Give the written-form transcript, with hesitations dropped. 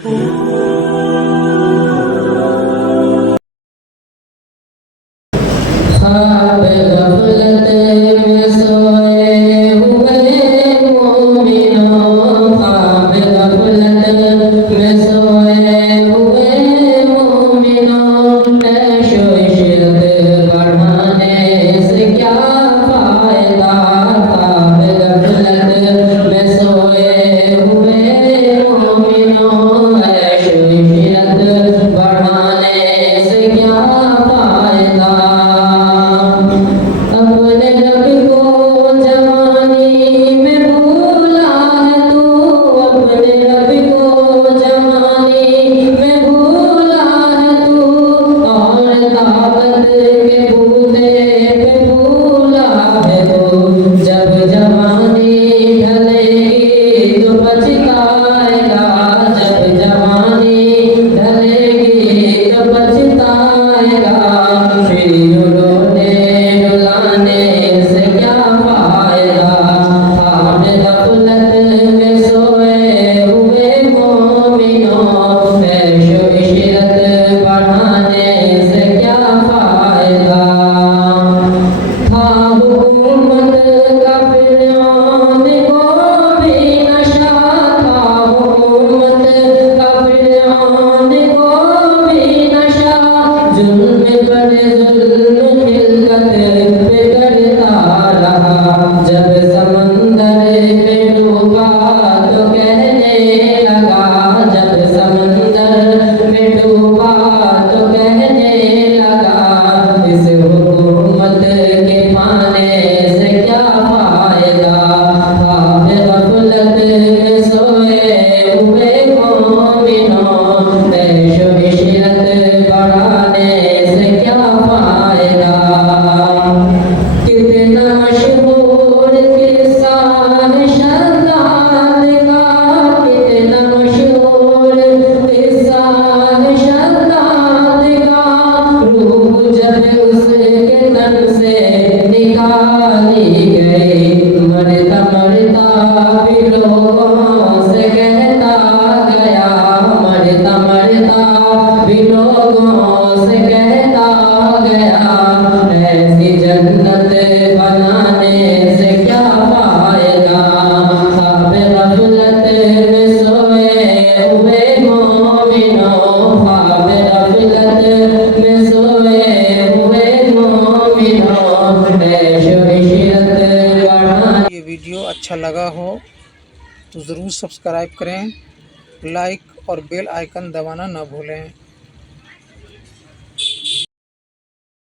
ख्वाब गफलत में सोए हुए मोमिनों, ख्वाब गफलत में सोए हुए मोमिनों, ऐशो इशरत बढ़ाने से क्या फायदा। ख्वाब गफलत में सोए हुए मोमिनों, ऐशो इशरत बढ़ाने से क्या फायदा। अपने रब को जवानी में भूला है तू, अपने रब को जवानी में भूला है तू, और ताकत के बूते पे भूला है तू। जब जवानी ढलेगी तो पछताएगा, जब जवानी ढलेगी तो पछताएगा। फिर रोने रुलाने से क्या फायदा। ख्वाब गफलत में सोए हुए मोमिनों, ऐशो इशरत बढ़ाने से क्या फायदा। था हुकूमत का फिरौन को भी नशा, था हुकूमत का फिरौन को भी नशा, जुल्म पर जुल्म खिलकत पे करता रहा। जब समंदर में डूबा तो कहने लगा, जब समंदर में डूबा तो कहने लगा, इस हुकूमत के पाने से क्या फायदा। ख्वाब गफलत में सोए हुए मोमिनों, ऐशो इशरत बढ़ाने से क्या फायदा। कितना मशहूर किस्सा है शद्दाद का, कितना मशहूर किस्सा है शद्दाद का। रूह जब उसके तन से निकाली गई, मरता मरता भी लोगों से कहता गया, मरता मरता भी लोगों से कहता गया, ऐसी जन्नत बनाने से क्या फायदा। ख्वाब गफलत में सोए हुए मोमिनों, ख्वाब गफलत में सोए हुए मोमिनों, ऐशो इशरत बढ़ाने। ये वीडियो अच्छा लगा हो तो ज़रूर सब्सक्राइब करें, लाइक और बेल आइकन दबाना ना भूलें।